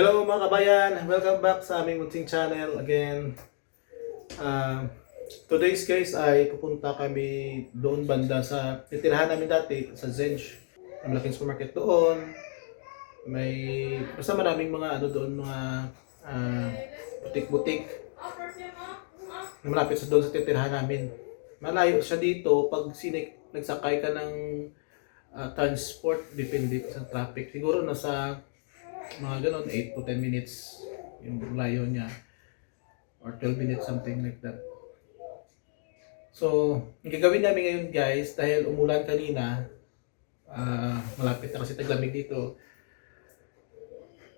Hello mga kabayan! Welcome back sa aming munting channel again. Today's guys ay pupunta kami doon banda sa titirahan namin dati sa Zenj. Ang malaking supermarket doon. May basta maraming mga ano doon, mga butik-butik na malapit sa doon sa titirahan namin. Malayo siya dito pag nagsakay ka ng transport, depende sa traffic. Siguro nasa mga ganon, 8 to 10 minutes yung layo niya or 12 minutes, something like that. So, ang gagawin namin ngayon guys, dahil umulan kanina, malapit na kasi taglamig dito.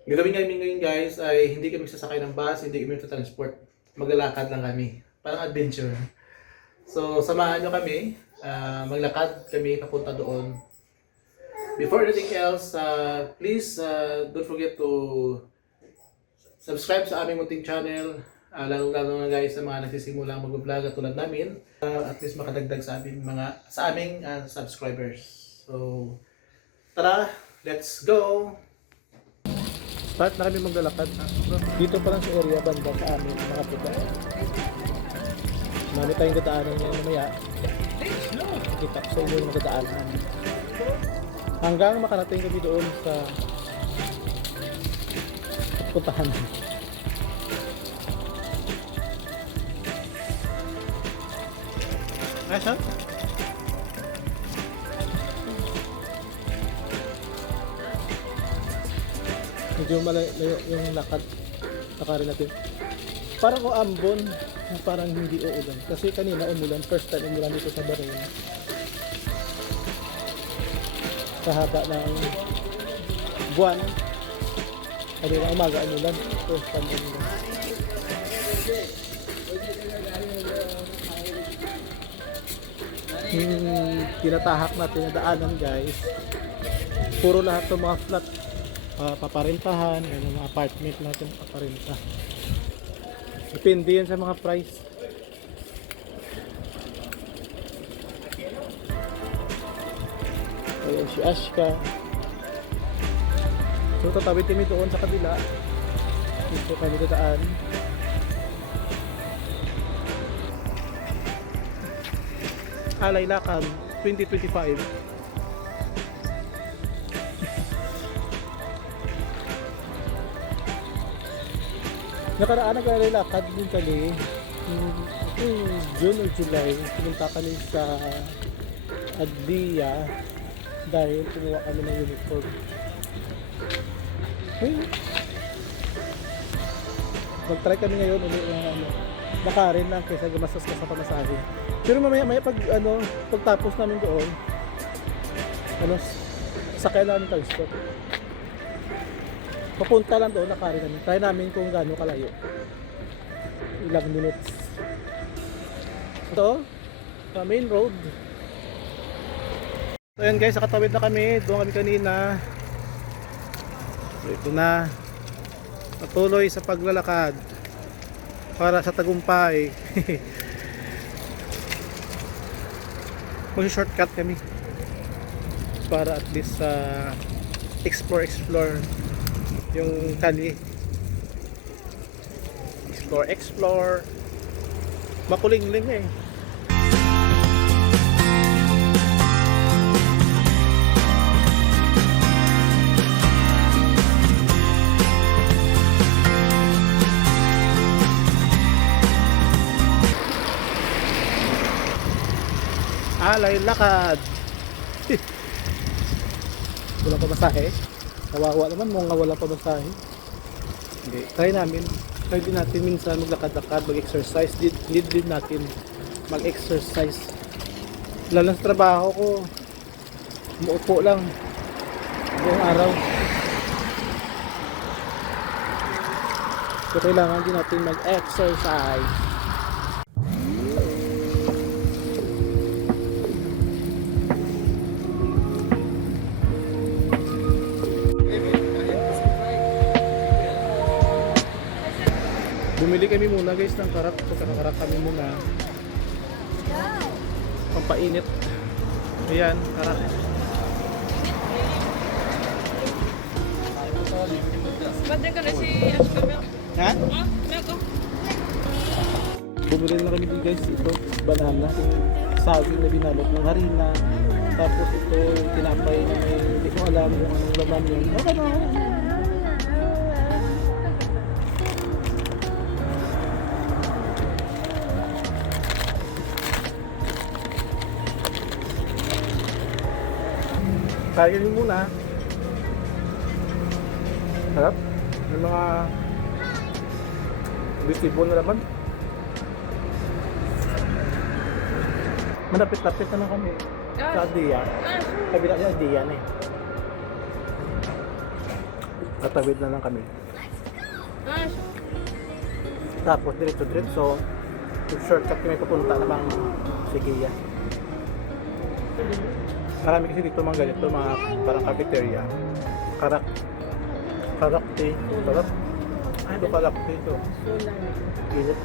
Ang gagawin namin ngayon guys ay hindi kami sasakay ng bus, hindi kami sa transport, maglalakad lang kami, parang adventure. So, samahan nyo kami, maglakad kami papunta doon. Before anything else, please don't forget to subscribe sa aming munting channel. Lalo na guys sa mga nagsisimulang mag-vlog at tulad namin. At least makadagdag sa aming subscribers. So, tara, let's go! Start na kami maglalakad. Dito pa lang sa area, banda sa amin, mga puta. Mami tayong dadaanan niya mamaya. Kita ko sa inyo yung dadaanan. Hanggang makarating kami doon sa puntahan. Asya? Medyo malayo yung lakad. Takarin natin. Parang Ambon, parang hindi uulan. Kasi kanina umulan, first time umulan dito sa Barrio. Sa haba ng buwan, kanina umaga umulan, first time umulan. Tinatahak natin na daanan guys, puro lahat ng mga flat, paparentahan, yung mga apartment natin paparenta. Depende yan sa mga price. Ayan si Ashka. So tatawid kami doon sa kabila. Dito kami dadaan. Alay Lakad 2025. Nakaraan nag-alay lakad din kami. June or July, pumunta kami sa Agdia dahil kumuha kami ng uniform. Mag-try kami ngayon ulit ng bakarin lang kaysa gumastos ka sa pamasahe. Pero mamaya pagtapos namin doon, sakay namin transport. Papunta lang doon, nakarin namin. Try namin kung gaano kalayo. Ilang minutes. Ito, main road. So ayan guys, nakatawid na kami. Doon kami kanina. So ito na. Patuloy sa paglalakad para sa tagumpay. Mag-shortcut kami para at least explore yung kali. Explore. Makulingling eh. Alay lakad. Wala pa masahe. Kawawa naman mo nga wala pa masahe. Hindi. Try din natin minsan maglakad-lakad, mag-exercise. Need din natin mag-exercise. Lalo sa trabaho ko, umuupo lang buong araw. So kailangan din natin mag-exercise. Bumili kami muna guys ng karak. Pagkakarak kami muna. Pampainit. Ayan, karak. Ba't ka na si Ashka Milk? Ha? Ha? Milk oh. Bumili na kami dito guys, ito, banana, yung saging na binalot ng harina, tapos ito, yung tinapay na may, hindi ko alam kung anong laman yun. Okay na. Kainin muna. Harap. May mga vegetable na laman. Malapit-lapit na lang kami sa Adia. Kabila niya Adia na eh. Tatawid na lang kami. Tapos diretso-diretso, shortcut kami papunta namang Sigia. Marami kasi dito mga ganito, mga parang cafeteria. Karakti. Sarap. Ito karakti ito. Init.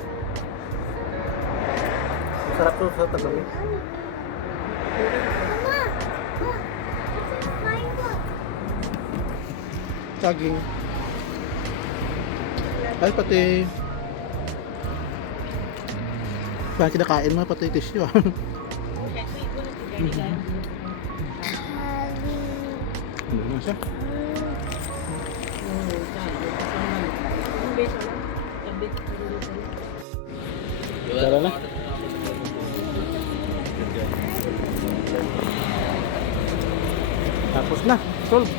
Sarap to sa Tagalog. Saging. Ay, pati parang kinakain mo, pati tissue ah. Ano na siya? Tara na. Tapos na, solve.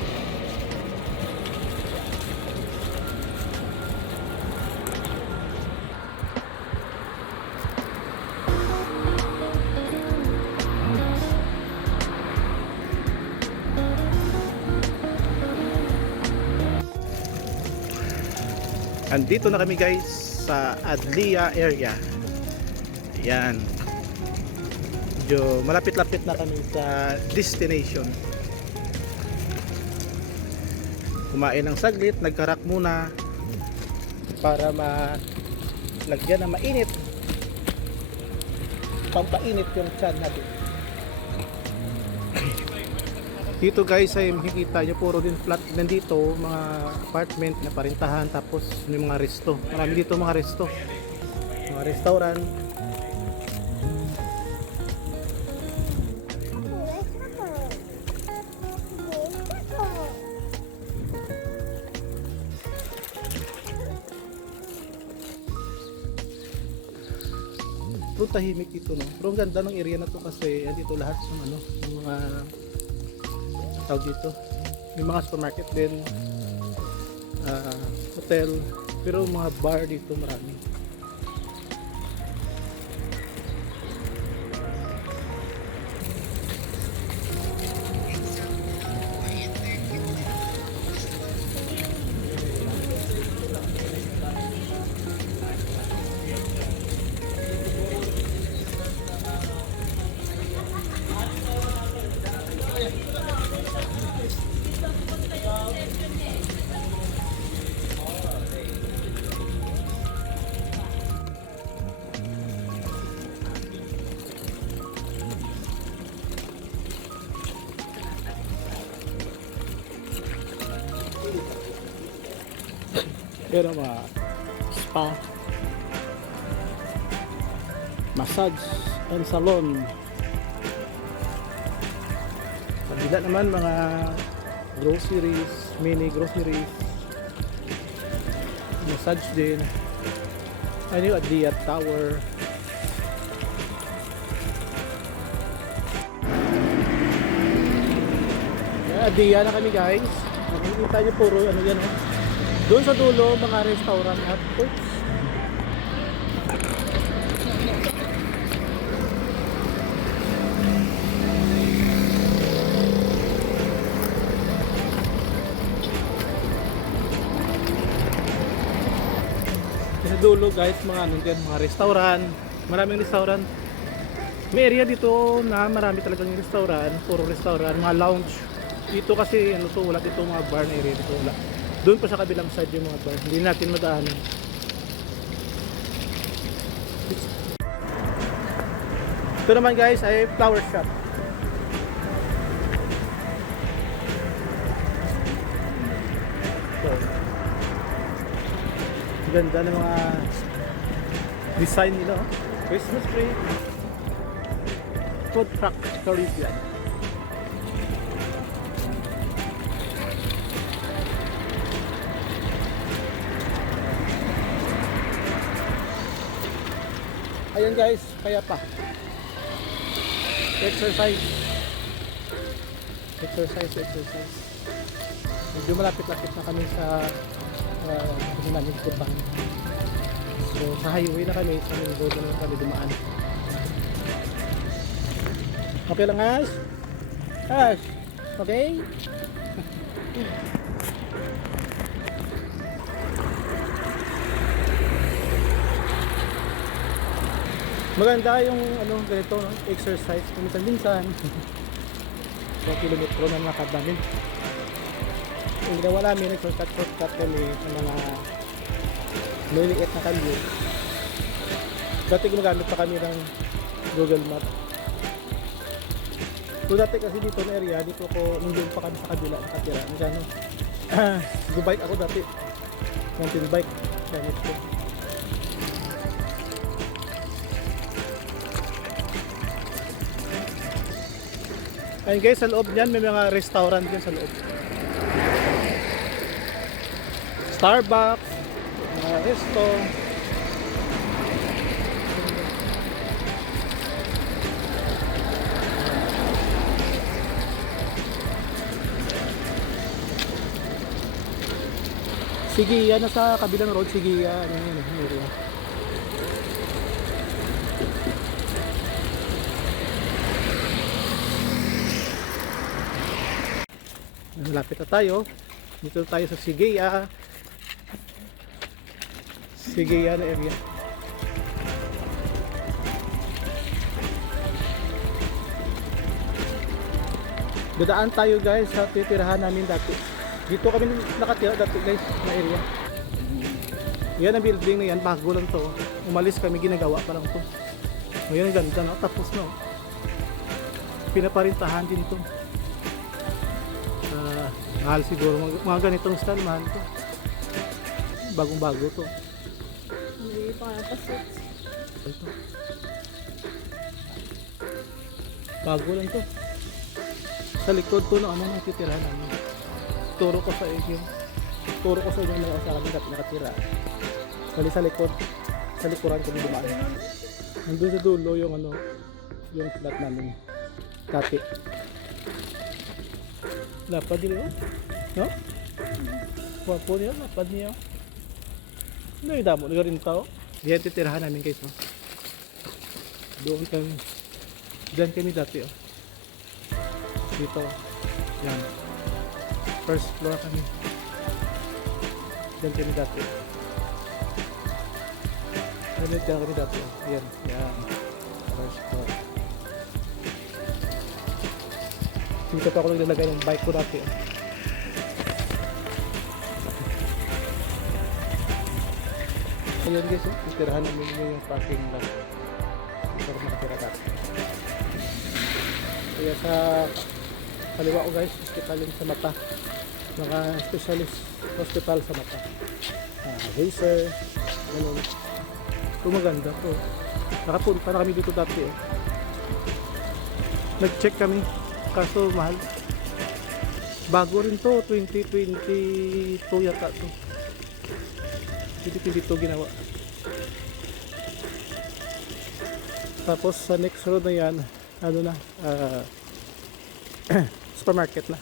Andito na kami guys sa Adlia area. Yan. Medyo malapit-lapit na kami sa destination. Kumain ng saglit, nagkarak muna para malagyan na mainit. Pampainit yung tiyan natin. Dito guys ay makikita nyo puro din flat nandito, mga apartment na parintahan, tapos may mga resto. Marami dito mga resto. Mga restaurant. Pero tahimik ito no. Pero ang ganda ng area na to kasi dito lahat ng ano, ng mga tawag dito. May mga supermarket din, hotel, pero mga bar dito marami. Pero mga spa, massage and salon. Sa kabila naman mga groceries, mini groceries, massage din. Ano yung Adlia Tower. Adlia na kami guys. Nakikita nyo puro ano yan oh. Doon sa dulo, mga restaurant at foods. Sa dulo guys, mga ano dyan, mga restaurant. Maraming restaurant. May area dito na marami talagang restaurant, puro restaurant, mga lounge. Dito kasi ano to, wala dito mga bar na area dito, wala. Doon pa sa kabilang side yung mga bar. Hindi natin madaanan. Ito naman guys ay flower shop. So, Ganda ng mga design nila. Oh. Christmas tree. Food truck Caribbean. Ayan guys, kaya pa. Exercise. Medyo malapit-lapit na kami sa hindi namin kurbahan. So sa highway na kami, sa main road na lang kami dumaan. Okay lang Ash? Ash? Okay? Maganda yung ganito, no? Exercise minsan-minsan. So kilometro na nakakad namin. Yung ginawa namin, shortcut kami sa mga maliliit na kalye. Dati gumagamit pa kami ng Google Map. So dati kasi dito na area, dito ako, nandun pa kami sa kabila nakatira. Magano, go-bike ako dati. Mountain bike. Gamit ko. Ayun guys, sa loob niyan may mga restaurant dyan sa loob. Starbucks, mga resto. Sige, yan nasa kabilang road, sige, ano yun, area. Malapit na tayo. Dito tayo sa Sigea. Sigea na area. Dadaan tayo guys sa titirahan namin dati. Dito kami nakatira dati guys na area. Yan ang building na yan. Bago lang to. Umalis kami, ginagawa pa lang to. Ngayon ganda no? Tapos no. Pinaparintahan din to. Mahal siguro, mga ganitong style, mahal to. Bagong bago to. Hindi pa napasok. Ito. Bago lang to. Sa likod to na ano nakitirahan namin. Turo ko sa inyo na sa kami nakatira. Bali sa likod, sa likuran kami dumaan. Nandun sa dulo yung yung flat namin. Kati. Lapad din yun? No? Wapo niya, lapad niya. Ano yung damo? Nagarin tao? Yan titirahan namin guys. No? Doon kami. Diyan kami dati. Oh. Dito. Yan. First floor kami. Diyan kami dati. Diyan kami dati. Yan. Yan. First floor. Dito pa ako naglalagay ng bike ko dati. Ayan guys, titirahan namin yung parking lot. Dito ako makatira dati. Kaya sa kaliwa ko guys, hospital yung sa mata. Mga specialist hospital sa mata. Laser, ganun. Ito maganda to. Nakapunta na kami dito dati. Nag-check kami. Kaso mahal. Bago rin to, 2022 yata to. 2022 ginawa. Tapos sa next road na yan, supermarket na.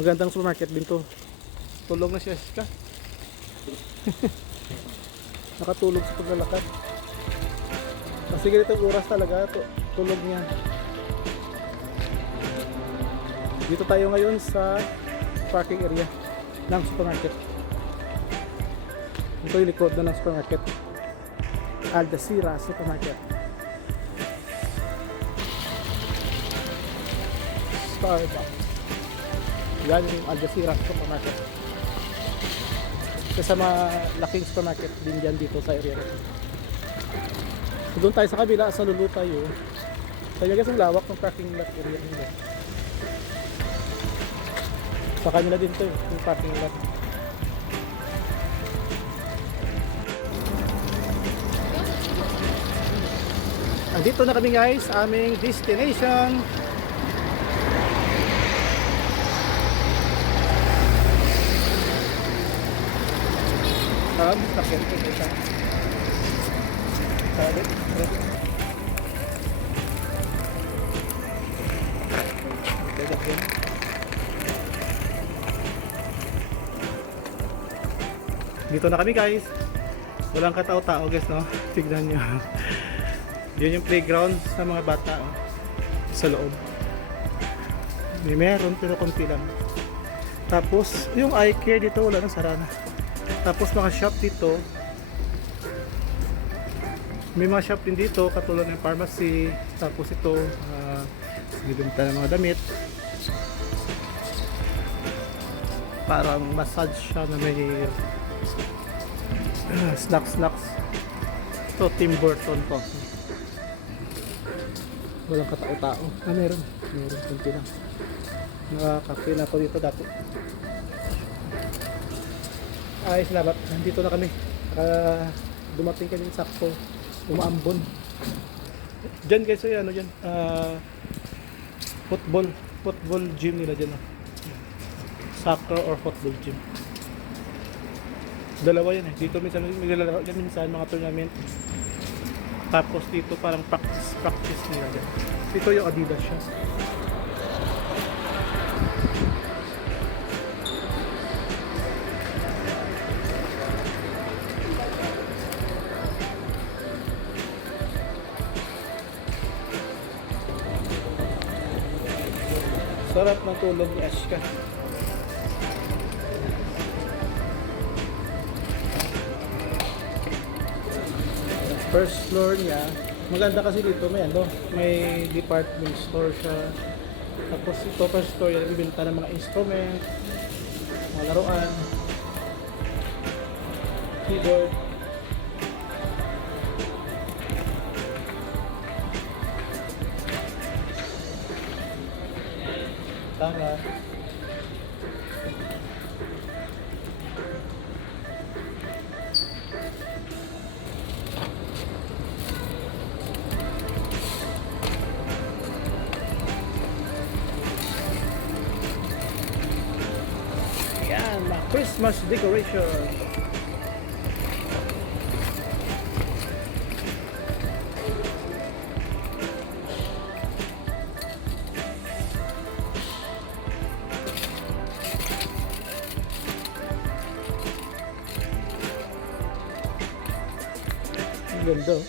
Magandang supermarket din to. Tulog na siya ka. Nakatulog sa paglalakad. Kasi ganitong oras talaga tulog niya. Dito tayo ngayon sa parking area ng supermarket. Ito yung likod na ng supermarket. Al Jazeera Supermarket. Starbucks. Yan yung Al Jazeera Supermarket. Kasi sa laking supermarket din dyan dito sa area. So, doon tayo sa kabila, sa lulo tayo. Kaya guys ang lawak ng parking lot area nila. Sa kanila din to yung parking lot. Andito na kami guys sa aming destination. Sakyan ko ito. Sabi. Dito na kami guys. Walang katao-tao guys, no? Tignan nyo. Yun yung playground sa mga bata, oh. Sa loob. Meron pero konti lang. Tapos yung eye care dito wala nang sarana. Tapos mga shop dito. May mga shop din dito katulad ng pharmacy. Tapos ito bibenta ng mga damit. Parang massage siya na may snacks. Ito Tim Burton to. Walang katao-tao. Meron konti lang. Nakakape na ako dito dati. Ay, salamat. Nandito na kami. Dumating kami sakto. Umaambon. Diyan guys, ay ano dyan. Football gym nila dyan. Soccer or football gym. Dalawa yan eh. Dito minsan maglalaro dyan minsan mga tournament. Tapos dito parang practice nila dyan. Ito yung Adidas siya. Sarap ng tulog ni Ashka. First floor niya, maganda kasi dito may department store siya. Tapos ito first floor yan, bibenta ng mga instrument, mga laruan, keyboard. Tama. Yan, mga Christmas decoration. Ganda.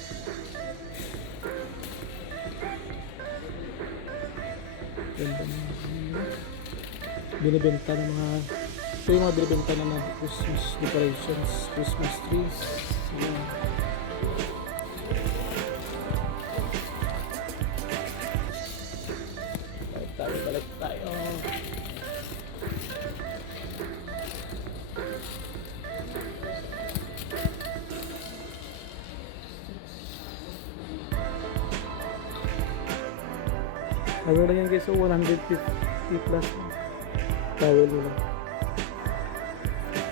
Ganda. Binibenta ng mga ito yung mga binibenta ng mga Christmas decorations, Christmas trees. Ayan. Balik tayo. Ano lang yan guys, so 150 plus towel nila.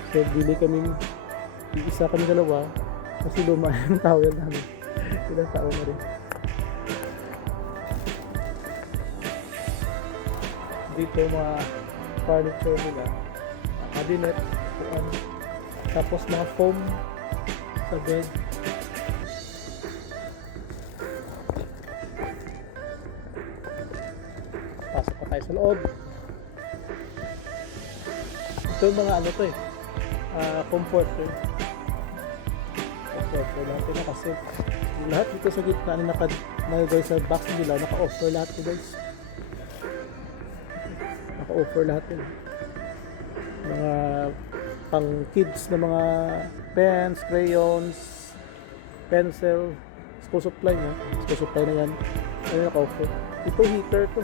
So bili kami, isa kami dalawa kasi luma yung towel namin. Ilang taon na rin. Dito mga furniture nila, cabinet, tapos mga foam sa bed. Pasok pa tayo sa loob. Ito yung mga ano to eh, comforter natin na kasi lahat dito sa gitna na naka-guys sa box nila, naka-offer lahat to guys. Naka-offer lahat yun. Mga pang kids na mga pens, crayons, pencil, school supply na. School supply na yan. Ano naka-offer? Ito heater to.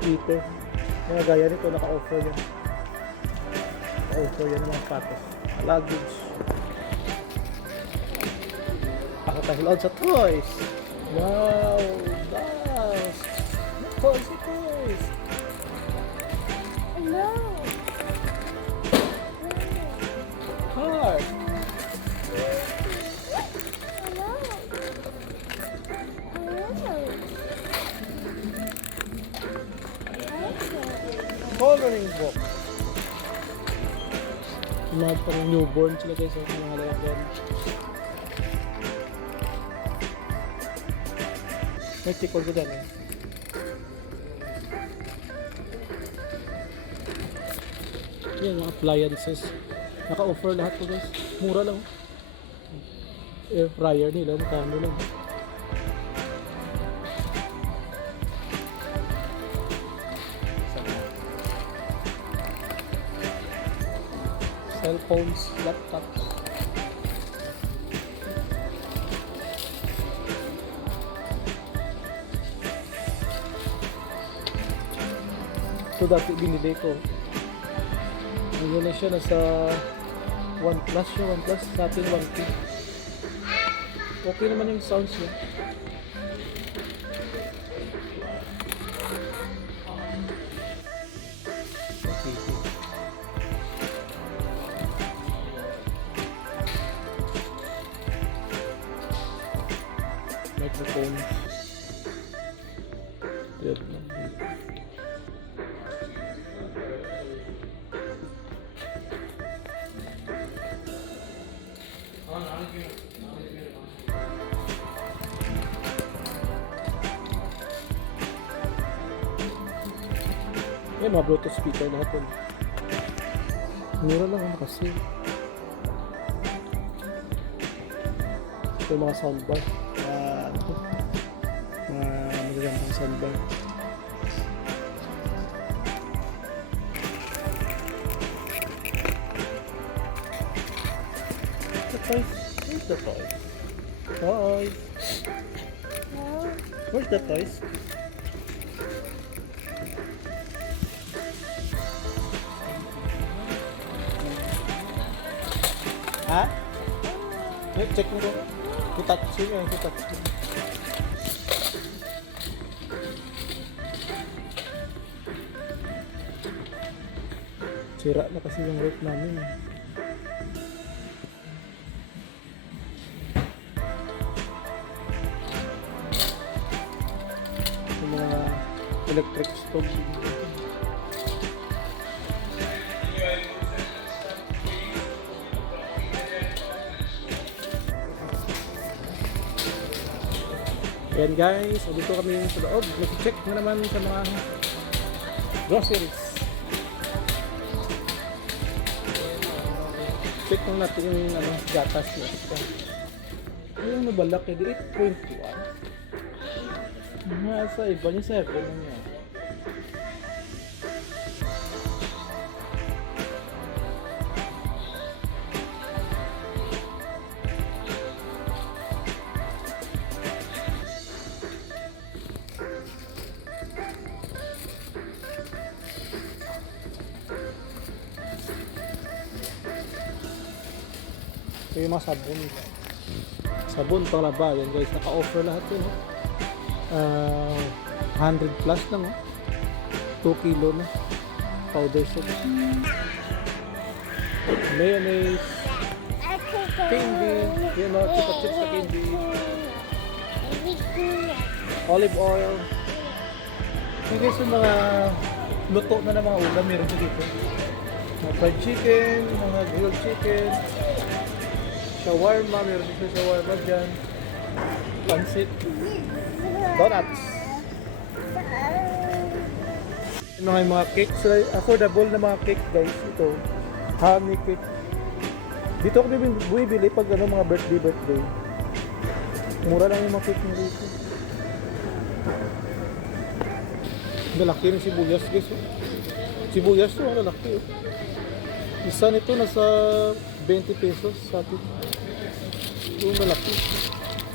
Heater. Mga gaya nito naka-offer yan. Naka-offer yan ng mga patos. Luggage. Ako tayo sa toys. Wow! Nice! Toys! Hello! Car! Hello! coloring book. Mga parang newborn sila guys, sa mga lalagyan. May tikol ko dyan eh. Yan, mga appliances. Naka-offer lahat ko guys. Mura lang. Air fryer nila, magkano lang. Cellphones, laptops. Ito dati binili ko. Ngayon na siya, nasa OnePlus siya, OnePlus sa atin 1K. Okay naman yung sounds niya. Okay. Microphone. Red lang. Yan, mga Bluetooth speaker lahat yun. Mura lang ano kasi. Ito yung mga soundbar. Mga magagandang soundbar. The toys. Where's the toys? Toys. Where's the toys? Ha? Check mo ko. Touch yun. Touch yun. Sira na kasi yung roof namin. Yung mga electric stove. Yan guys, so dito kami sa loob. Nag-check na naman sa mga groceries. Check lang natin yung gatas niya. Ayun, nabalak eh, 8.1. Sa iba niya 7 lang niya. Ito yung mga sabon. Sabon pang laba. Yan guys, naka-offer lahat yun. 100 plus lang. 2 kilo na. Powder soap. Mayonnaise. Candy. Yan o, chips na candy. Olive oil. Yan guys, yung mga luto na ng mga ulam meron ko dito. Mga fried chicken, mga grilled chicken. Shawarma, meron dito shawarma dyan. Pansit. Donuts. Yung mga cakes, affordable na mga cake guys. Ito, honey cake. Dito ako bumibili pag mga birthday. Mura lang yung mga cake nyo dito. Malaki ng sibuyas guys. Sibuyas to, malaki. Isa nito nasa 20 pesos sa atin. Yung malaki.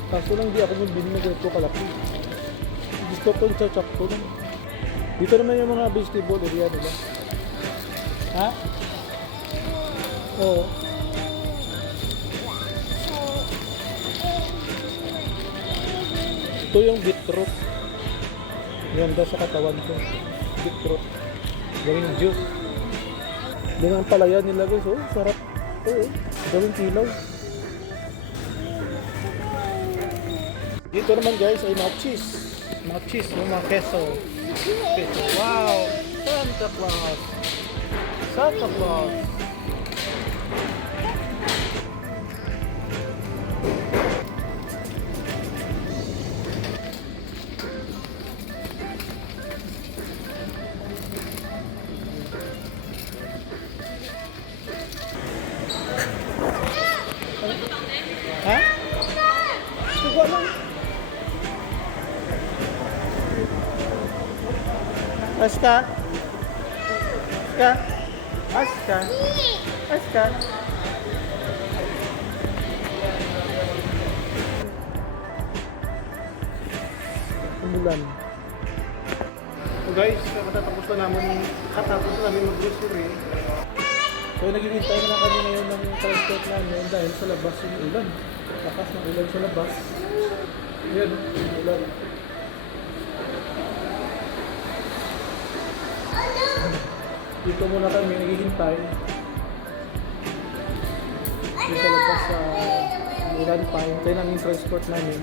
Kaso lang di ako mabili na ganito kalaki. Gusto ko yung chachap ko lang. Dito naman yung mga vegetable area nila. Ha? Oo. Ito yung beetroot. Ganda sa katawan ko. Beetroot. Gawing juice. Yan ang palaya nila guys. Oh, sarap. Oo. Gawing kilaw. Dito naman guys ay mga cheese. Mga cheese, yung mga queso. Wow! Santa Claus. Santa Claus. Ha? Sugo lang. Aska? Aska? Aska? Aska? Umulan. So guys, matatapos na namin, katapos na namin mag-grocery. So naghihintay na lang kami ngayon ng transport namin dahil sa labas yung ulan. Lakas ng ulan sa labas. Ayan, yung ulan. Dito muna kami naghihintay. Dito sa labas sa ulan pa, hintay namin yung transport namin.